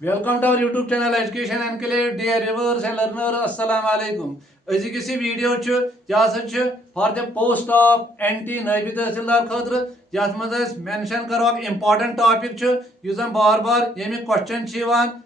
Welcome to our YouTube channel Education Enclave, dear viewers and learners. Assalamu alaikum. Azik isi video chu yasa chu for the post of anti naibi tahsildar khadr yas maz mention karok important topic chu yusam bar yemi question chivan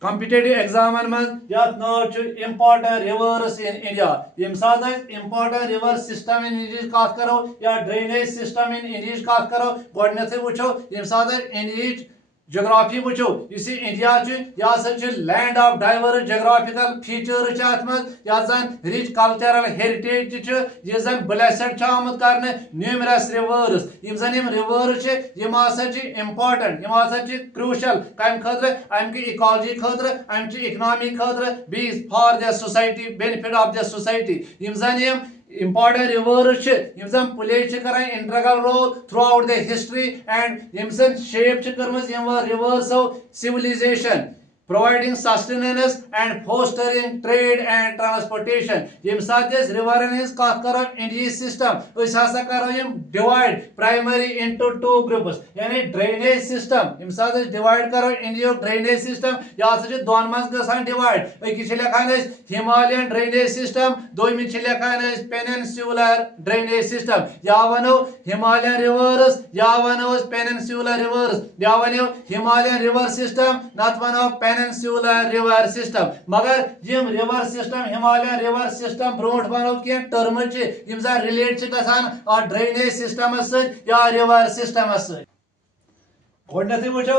competitive exam maz yat no chu important rivers in India. Yem sath important river system in India kaat karo ya drainage system in India kaat karo godnethe wucho yem sath India Geography wucho isi India chu land of diverse geographical features zan rich cultural heritage chu zan blessed chamut karne numerous rivers yim zan yim rivers yim asa important yim asa crucial kam khadra am ki ecology khadra am ki economic khadra be for the society benefit of the society yim zan yim important rivers yim zan play karan integral role throughout the history and yim zan shape karmas yim rivers of civilization providing sustenance and fostering trade and transportation yim sath river is karan India system us hasa karo yim divide primary into two groups yani drainage system yim sath divide karo India drainage system ya sa don mas gasan divide ki lekhan Himalayan drainage system doimi lekhan peninsular drainage system ya vano Himalayan rivers ya vano peninsular rivers ya vano Himalayan river system not vano peninsular river system magar yim river system Himalayan river system broad bano ke term yim za relate gasan or drainage system ya river system godnathe wucho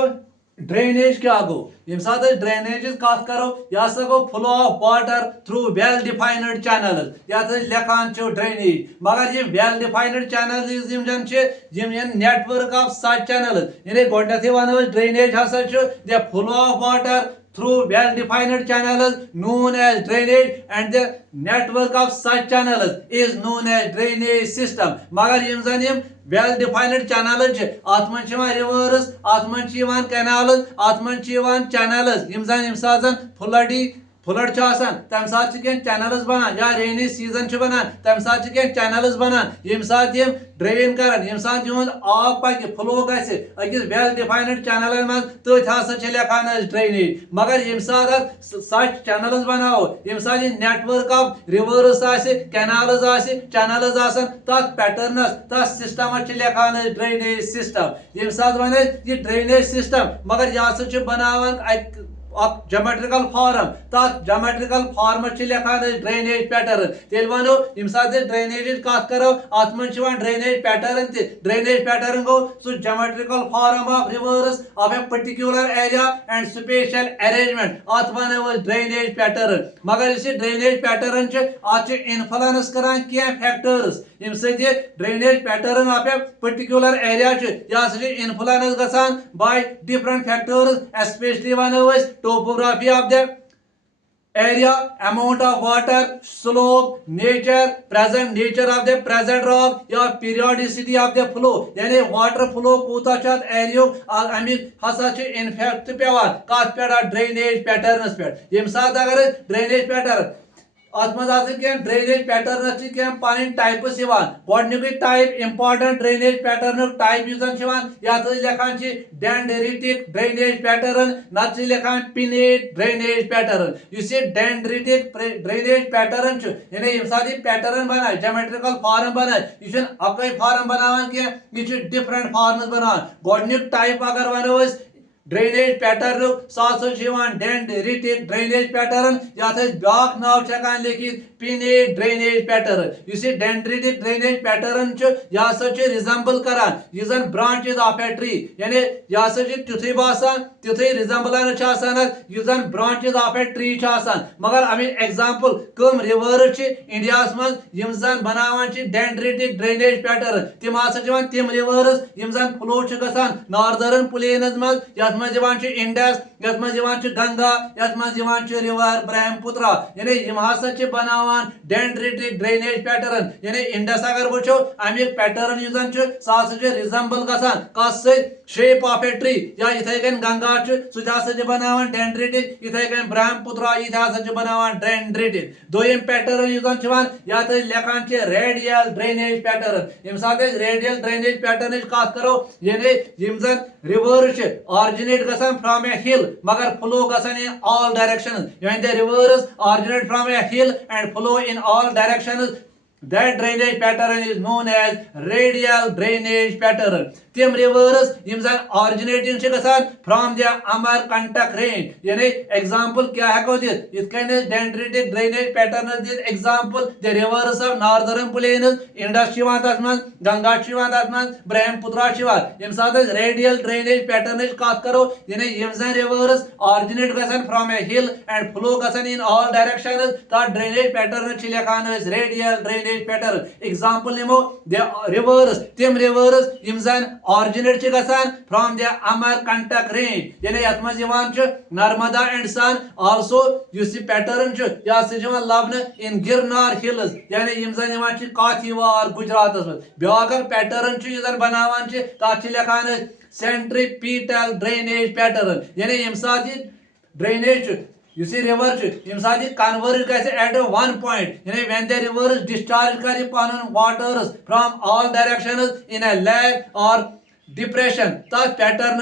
drainage क्या गो यम साथ drainage कत करो यह गो flow of water through well defined channels यह लेखान drainage मगर ये well defined channels Yama network of such channels यानी गोडनथि वनो drainage हसा the flow of water through well defined channels known as drainage and the network of such channels is known as drainage system मगर यम जन यम well defined channels atman rivers atman canals atman channels yim zan flood tam saat channels banan ya rainy season banan tam saat channels banan yim saat yim drain karan yim saat yun aab pak flow gase akis well defined channel man to hasa lekhan drainage magar yim saat such channels banao yim saat network of rivers ase canals ase channels asan tat patterns tat system lekhan drainage system yim saat bane ye drainage system magar yasa banavan geometrical form tat geometrical form lekhan drainage pattern tel vano yim sath drainage kat karo atman drainage pattern drainage pattern go so geometrical form of rivers of a particular area and spatial arrangement atman was drainage pattern magar isi drainage pattern ach influence karan kya factors yim sath drainage pattern of a particular area ya influence gasan by different factors especially one was topography of the area, amount of water, slope, present nature of the present rock, या periodicity of the flow. यानी water flow कोता चात area Amik हसा चे in fact पेवान कात पेड़ा drainage patterns पेड़. यम साथ अगर drainage pattern atmaz drainage pattern पानी टाइप्स गोडनिक type important drainage pattern type यूजन यात लेखान डेंड्रिटिक ड्रेनेज पैटर्न नत लेखान पिनेट ड्रेनेज पैटर्न इस डेंड्रिटिक ड्रेनेज पैटर्न यानी यम साथ पैटर्न बनाए ज्योमेट्रिकल फॉर्म बनाए यह अकै फॉर्म बनावान यह डिफरेंट फॉर्म्स बनावान गोडनिक टाइप अगर वनो drainage pattern साथ dendritic drainage pattern यात ब्याक नाव चकान लेखित pinnate drainage pattern इस dendritic drainage pattern यह resemble करान यह जन branches of a tree यानी यह तिथि बासान तिथि resemblance यह जन branches of a tree मगर अमिक example कम rivers India मज यम जन बनावान dendritic drainage pattern तिम आसा तिम rivers यम जन flow गसान northern plains मज Indus यत मज गंगा यत मज रिवर ब्रह्मपुत्र यानी यम हसा बनावान डेंड्रिटिक ड्रेनेज पैटर्न यानी इंडस अगर वुचो अमिक पैटर्न युजन सा रिजेंबल गसान कस शेप ऑफ ए ट्री या इथे कन गंगा सह बनावान डेंड्रिटिक इथे कन ब्रह्मपुत्र यह बनावान डेंड्रिटिक दोयम पैटर्न युजन यात लेखान रेडियल ड्रेनेज पैटर्न यम साथ रेडियल ड्रेनेज पैटर्न कत करो यानी यम जन river originate गसान from a hill मगर flow गसान in all directions. When the rivers originate from a hill and flow in all directions, that drainage pattern is known as radial drainage pattern. Tim rivers originating from the Amarkantak range. Yani example kya hai ko dit? It kind of dendritic drainage pattern is this example. The rivers of northern plains, Indus Shiva Tasman, Ganga Shiva Tasman, Brahmaputra Shiva. Im sath radial drainage pattern is kaat karo. Yani imsan rivers originate from a hill and flow in all directions. That drainage pattern is radial drainage pattern. Example nemo the rivers, tim rivers imsan originate from the Amarkantak range. Yani yatmaz yivan Narmada and Son. Also you see pattern ya sijavan labna in Girnar hills. Yani imsan yivan Kathiawar Gujarat asman. Byagar pattern izan banavan tat lekhan centripetal drainage pattern. Yani imsad drainage you see river imsadi converge at one point. When the rivers discharge waters from all directions in a lag or depression, that pattern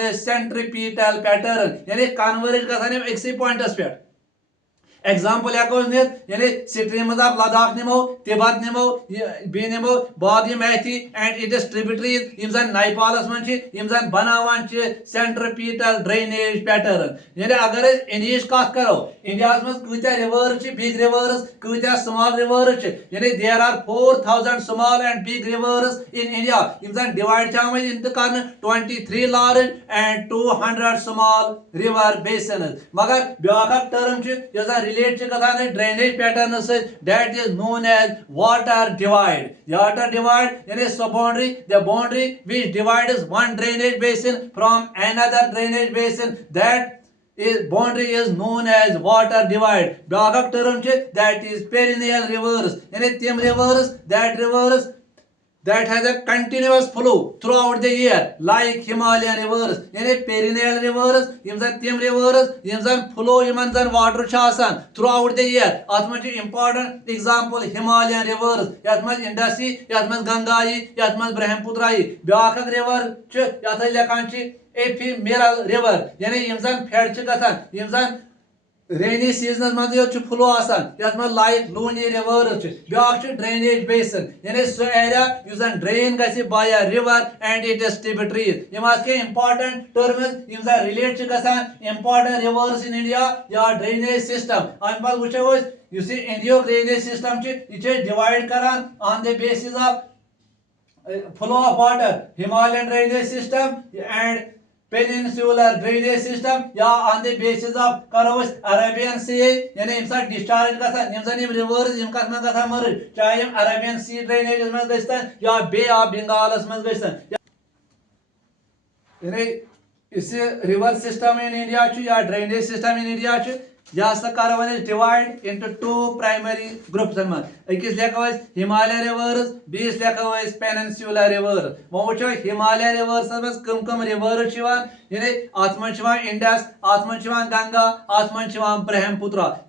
is centripetal pattern. Converge एक point पे. Example streams of Ladakh nemo, Tibet nemo, Binemo, Badi Methi, and its tributaries, Imsan Naipalas manchi, Imsan Banavanchi, centripetal drainage pattern. Agar India's cut karo, India's must kucha rivers, big rivers, kucha small rivers. There are 4,000 small and big rivers in India. Imsan divide chamaj into 23 large and 200 small river basins. Magar Biaka term relate to drainage pattern that is known as water divide. Water divide is a boundary, the boundary which divides one drainage basin from another drainage basin. That is boundary is known as water divide. Bhagak term that is perennial rivers. Them rivers that has a continuous flow throughout the year, like Himalayan rivers. Perennial rivers, tim rivers, flow water chasan throughout the year. Much important example Himalayan rivers. Yatmas Indus, Yatmas Gangai, Yatmas Brahmaputra. Bhakak river, Yathayakanchi, ephemeral river. Imsan Fedch Gatan, Imsan rainy season maz flow asan yat maz like Luni river byak drainage basin so area usan drain gasi by a river and its tributaries. Important terms relate to important rivers in India ya drainage system. You see India drainage system it is divided karan on the basis of flow of water, Himalayan drainage system and peninsular drainage system या on the basis of Arabian Sea discharge rivers merge चाहे Arabian Sea drainage या Bay of Bengal इस river system in India या drainage system in India is divided into two primary groups. Akis lekha Himalayan rivers, bees lekha peninsular rivers. Himalayan rivers kam rivers chivan, Atman chivan Indus, Atman chivan Ganga, Atman chivan Brahmaputra.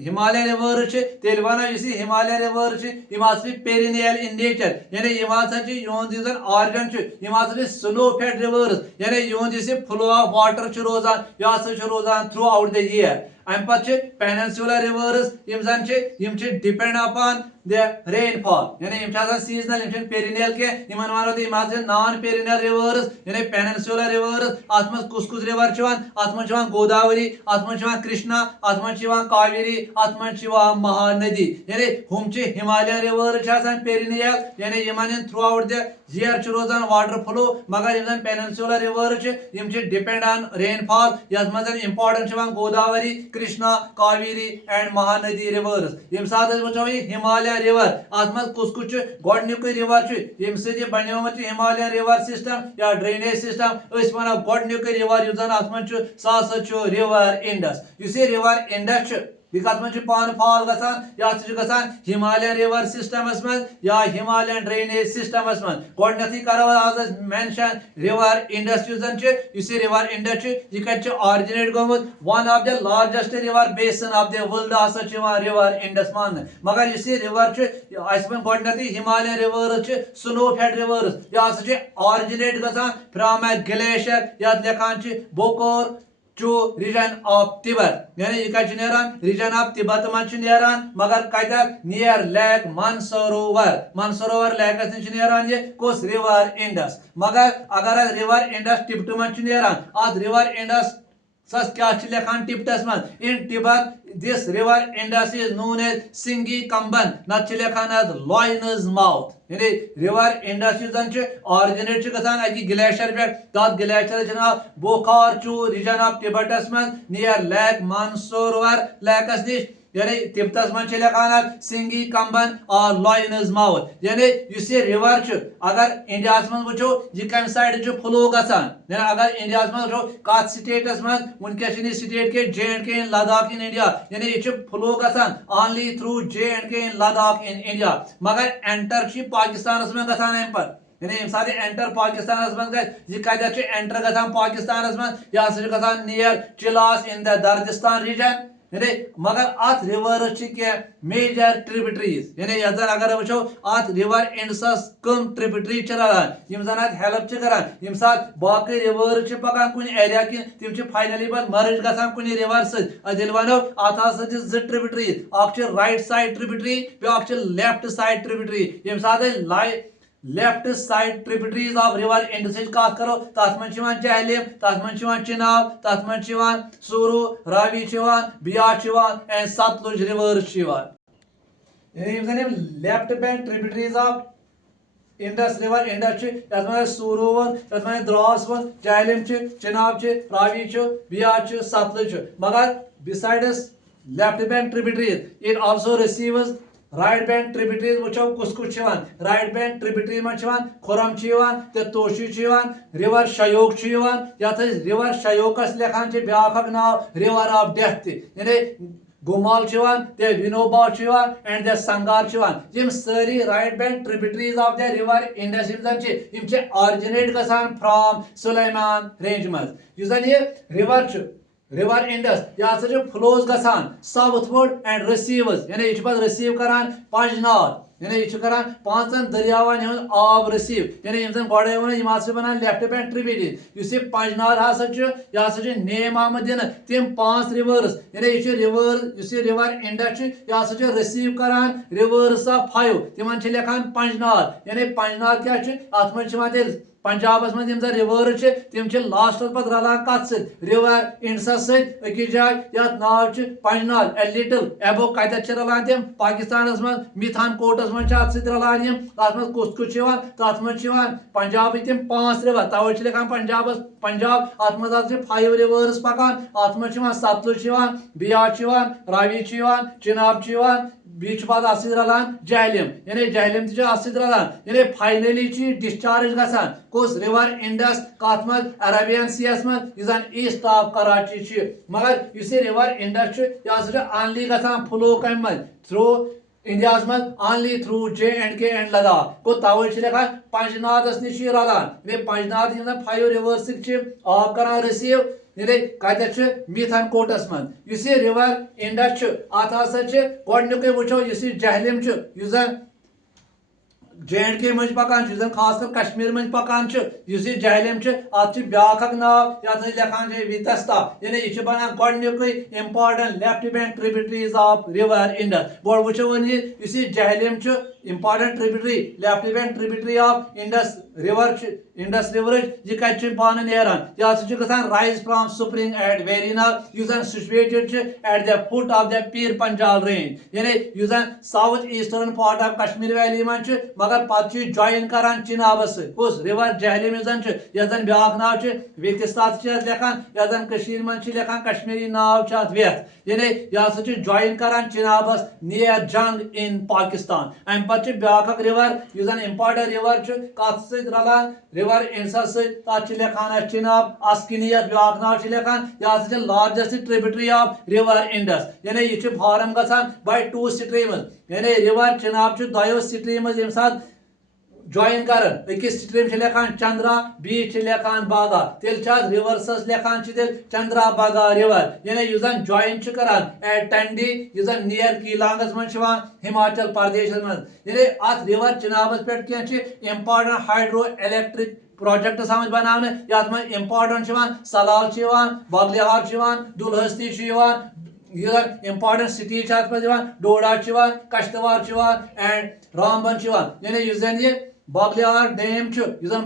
Himalayan rivers Telvana you see Himalayan rivers you must be perennial in nature. You must use an organ, you must be slow fed rivers. You use flow of water throughout the year. And peninsular rivers depend upon the rainfall. Seasonal, perennial non-perennial rivers, peninsular rivers, Atmas Kuskus river chivan, Atman Godavari, Atman Krishna, Atman Kaveri, Atman Mahanadi. Humchi Himalayan river chasan perennial, Yemanin throughout the year churozan water flow, Magar peninsular rivers depend on rainfall. Yasmazan important chivan Godavari, Krishna, Kaveri, and Mahanadi rivers. Himalayan river, Atmas Kuskuch, Godnuk river, Yimsidi Banyamat Himalayan river system, ya drainage system, is one of Godnuk river, Yusan Atmanchu, Sasachu river Indus. You see river Indus. यह कत मन पान fall गसान यह गसान Himalayan river systems मज या Himalayan drainage systems मज गोडनथी करो आज मेंशन रिवर इंडस इस रिवर इंडस यह कत ऑरिजिनेट गोमुत one of the largest river basin of the world हसा रिवर इंडस मान मगर इस रिवर गोडनथी Himalayan rivers snow fed rivers यह ऑरिजिनेट गसान फ्रॉम ए ग्लेशियर यह लिखान Bokor to region of Tibet यानी यह region of Tibet मन मगर कत near lake Mansarovar lake नश ये कुस river Indus मगर अगर river Indus टिप्ट मन अत river Indus सस क्या लिखान टिप्टस मन in Tibet this river Indus is known as Singi Khabab नत लिखान एज लॉयनस माउथ यानी रिवर इंडस ऑरिजिनेट गसान अकि ग्लेशियर पे तथ ग्लेशियर नाम बोखार रीजन ऑफ टिबेटस मन नियर लेक मानसरोवर लेकस निश यानी तिब्बतस मन लिखान सिंगी कंबन और लॉयनस माउथ यानी इस रिवर अगर इंडिया मन वो यह कम साइड फ्लो गसान यानी अगर इंडिया मन वो कत स्टेटस मन वनकस स्टेट के J&K in Ladakh in India यानी यह फ्लो गसान only through J&K in Ladakh in India मगर एंटर पाकिस्तान में गसान अम पर यानी यम साथ एंटर पाकिस्तान मज गत एंटर गसान पाकिस्तान मज यह गसान near Chilas in the Dardistan region यानी मगर अत रिवर्स मेजर ट्रिब्यूटरीज यानी अगर वो अत रिवर इंडसस कम ट्रिब्यूटरी रलान यम जन अत हेल्प करान यम साथ बाकी रिवर्स पकान कुन एरिया कि तिम फाइनली पत मर्ज गसान कुन रिवर सत वनो अत हसा जो ट्रिब्यूटरीज अख राइट साइड ट्रिब्यूटरी ब्याक लेफ्ट साइड ट्रिब्यूटरी यम साथ left side tributaries of river Indus कत करो तथ मन जहलिम तथ मन चिनाब तथ मन Suru Ravi Beas and Sutlej rivers left bank tributaries of Indus river Indus यथ सूरू वन यथ द्रास वन जहलिम चिनाब रावी बियास सतलुज मगर besides left bank tributaries it also receives right bank tributaries वो कुछ राइट बैंक ट्रिब्यूटरीज मन खुरम तो तोशी रिवर शयोक यथ रिवर शयोकस लिखान ब्याक नाव रिवर ऑफ डेथ यानी गुमाल ते विनोबा एंड द संगार यम सारी right bank tributaries of the river Indus यम ऑरिजिनेट गसान फ्रॉम सुलेमान रेंज मज ये रिवर इंडस यह फ्लोज गसान साउथवर्ड एंड रिसीव्स यानी यह रिसीव करान पंजनाद यानी यह करान पांचन दरियावन आब रिसीव यानी यम गो वन बनान लेफ्ट बैंक ट्रिब्यूटरीज इस पंजनाद हसा नेम आमद दिन तम 5 रिवर्स यानी यह रिवर इंडस यह रिसीव करान रिवर्स ऑफ 5 तिमन लिखान पंजनाद यानी पंजनाद क्या अत मन पंजाबस मज यम रिवर तम लास्ट पे रलान कत रिवर इंडसस सकिस जाय यथ नाव पंजनाद ए लिटिल एबो कत रलान तम पाकिस्तान मज मिथान कोटस मज अत रलान तथ मज कुछ तथ मज पंजाब तम 5 रिवर तवे लिखान पंजाब अत मज 5 रिवर्स पकान अत मज सतलुज बियास रावी चिनाब बी अत रलान जहलिम यानी जहलिम अत रलान यानी फाइनली डिस्चार्ज गसान कुस रिवर इंडस कत मज अरेबियन सीयस मज जन ईस्ट ऑफ कराची मगर इस रिवर इंडस यह ओनली गसान फ्लो कम मज थ्रू इंडिया मज only through J&K and Ladakh को तवे लिखान पंजनादस नश रलान पंजनाद 5 रिवर्स आब कर रिसीव यानी कत मिथान कोटस मज इस रिवर इंडस अत हसा गोडनुक वो जहलिम J&K मज पकान खास कर कश्मीर मज पकान जहलिम अत ब्याक नाव यथ लिखान वितस्ता यानी यह बनान गोडनुक important left bank tributaries of river Indus गो वो इस Jhelum important tributary left bank tributary of Indus river यह कत पान नेरान यह गसान rise from spring at Verinag यह situated at the foot of the Pir Panjal range यानी यह south eastern part of Kashmir valley मज मगर पे जॉइन करान चिनाबस उस रिवर जहलिम यह ब्याक नाव वितिस्ता लिखान यह मन लिखान कश्मीरी नाव वेथ यानी यह जॉइन करान चिनाबस नियर जंग इन पाकिस्तान अम पे ब्याक रिवर यूजन इंपॉर्टेंट रिवर कत रलान रिवर इंडस सत लेखान चिनाब अस्किनियत ब्याक नाव लेखान यह largest tributary of river Indus यानी यह फॉर्म गसान बाय 2 स्ट्रीम्स यानी रिवर चिनाब दो स्ट्रीम्स यम साथ ज्वाइन कर अकिस स्ट्रीम लेखान चंद्रा बीच लेखान बागा तेल रिवर्सस लेखान तेल चंद्रा बागा रिवर यानी युजन ज्वाइन करान एट टंडी युजन नियर कीलांगस मन हिमाचल प्रदेश मन यानी अत रिवर चिनाबस पे कह इंपॉर्टेंट हाइड्रो इलेक्ट्रिक प्रोजेक्ट समझ बनाने यथ में important Salal Baglihar Dulhasti important city Doda Kishtwar and Ramban यानी ये Baglihar dam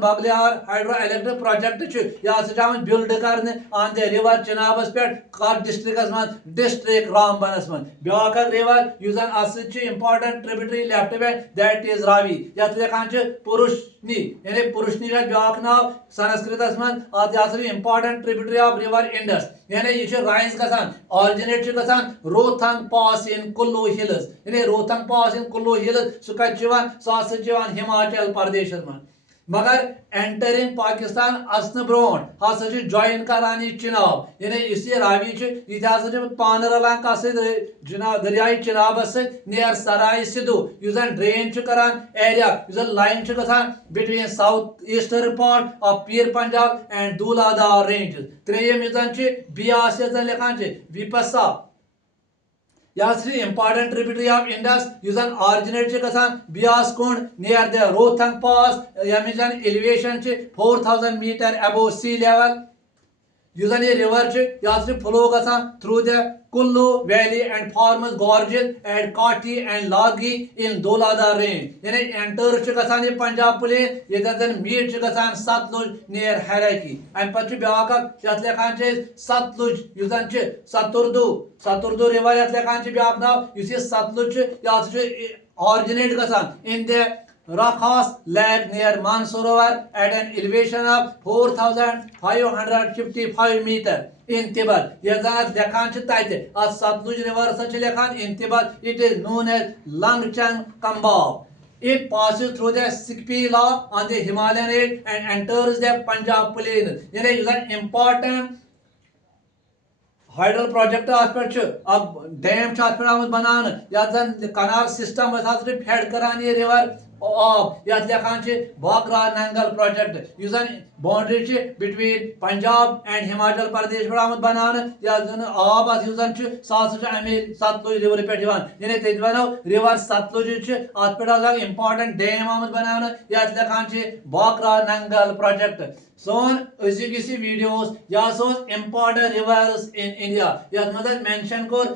Baglihar hydro electric project यह बिल्ड कर ऑन द रिवर चिनाबस पे कत डिस्ट्रिक्स मज डिस्ट्रिक्ट रामबनस मन ब्याक रिवर अत इंपॉर्टेंट ट्रिब्यूटरी लेफ्ट पे दैट इज रावी यथ लेखान पुरुषनी यानी पुरुषनी ब्याक नाव संस्कृत मज अत important tributary of river Indus यानी यह राइज गसान ऑरिजिनेट गसान रोहतंग पास इन कुल्लू हिल्स यानी रोहतंग पास इन कुल्लू हिल्स सह हिमाचल प्रदेश मन मगर एंटरिंग पाकिस्तान असन ब्रोट हसा ज्वाइन करान चिनाब यानी इस रावी यह पान रलान कस दरियाई चिनाबस नियर सराय सिद्धू ड्रेन करान एरिया लाइन गसान between south eastern part of Pir Punjab and Dhauladhar range त्रेयम बियास लेखान विपसा यह important tributary of Indus originate गसान Beas Kund near the Rohtang pass यमिच elevation 4000 metre above sea level यह रिवर यह फ्लो गसान through the Kullu valley and forms gorges and Kathi and Largi in Dhauladhar range यानी enter गसान पंजाब प्लेन ये मीट गसान सतलुज नियर हैराकी अम पे ब्याक लेखान सतलुज सतुर्दू रिवर ये लेखान ब्याक नाव सतलुज यह ऑरिजिनेट गसान in the Rakhas Lake near Mansarovar at an elevation of 4,555 meter in Tibet. Yह लेखान तत Satluj river लेखान in Tibet. It is known as Langchang Kambab. It passes through the Sikpi Law on the Himalayan range and enters the Punjab plain. This is an important hydel project अब dam बनान canal system fed करान ये river आब ये लेखान Bhakra Nangal project इस boundary between Punjab and Himachal Pradesh पे बनान आब सह अमे सतलुज रिवर पे यानी तथ वनो रिवर सतलुज अत पे इंपॉर्टेंट डैम आमुत बनान ये लेखान बागरा नंगल प्रोजेक्ट सोन अजुक वीडियोस या सोन इंपॉर्टेंट रिवर्स इन इंडिया यथ मज मेंशन कोर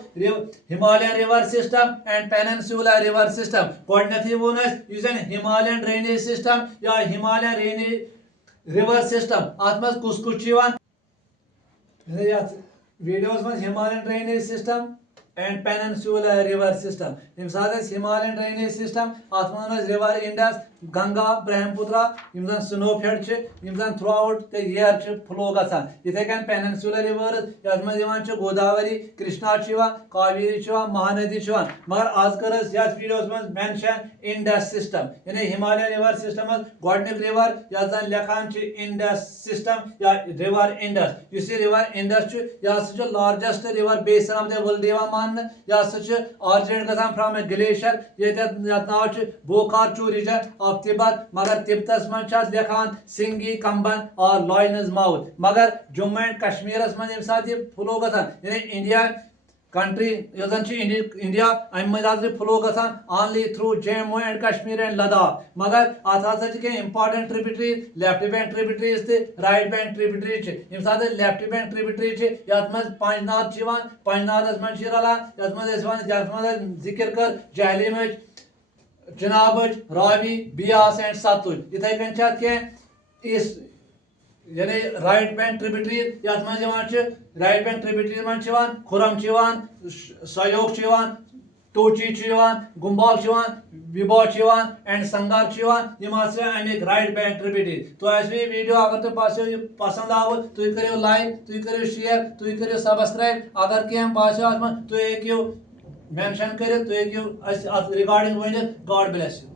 Himalayan river system and peninsular river system गोडनेथी वोन हिमालयन ड्रेनेज सिस्टम या हिमालयन रिवर सिस्टम अत मज कुस वीडियोस मज Himalayan drainage system and peninsular river system यम साथ हिमालयन ड्रेनेज सिस्टम अत मन river Indus Ganga Brahmaputra snow fed throughout the year flow गसान इथे कन पेनिनसुलर रिवर यथ मज गोदावरी कृष्णा कावेरी महानदी मगर आज कर वीडियोस मज मेंशन इंडस सिस्टम यानी हिमालयन रिवर सिस्टम गोडनिक रिवर यथ लेखान इंडस सिस्टम या रिवर इंडस रिवर इंडस यह largest river basin of the world मान यह ऑरिजिनेट गसान फ्रॉम ए ग्लेशियर ये नाव बोकारो रीजन ऑफ तिब्बत मगर तिब्बतस मज लेखान सिंगी कंबन और लॉयनस माउथ मगर जम्मू एंड कश्मीर मज फ्लो गसान यानी इंडिया कंट्री इंडिया अम मज फ्लो गसान only through Jammu and Kashmir and Ladakh मगर अत important tributaries left bank tributaries right bank tributaries यम साथ लेफ्ट बैंक ट्रिब्यूटरीज यथ मज पंजनाद पंजनादस मज रलान यथ मज जिक्र कर जहलीम चिनाबच रावी बियास एंड सतलुज इथे कन इस यानी राइट बैंक ट्रिब्यूटरीज यथ मज राइट बैंक ट्रिब्यूटरीज मज खुरम सयोग टोची गुम्बाल विबा एंड संगार अमिक राइट बैंक ट्रिब्यूटरीज तो वीडियो अगर तुम पसंद आव तुम करो लाइक तुम करो शेयर तुम करो सब्सक्राइब अगर कह बासो तुम हेकू मेंशन कर, तुम recording one, God bless you.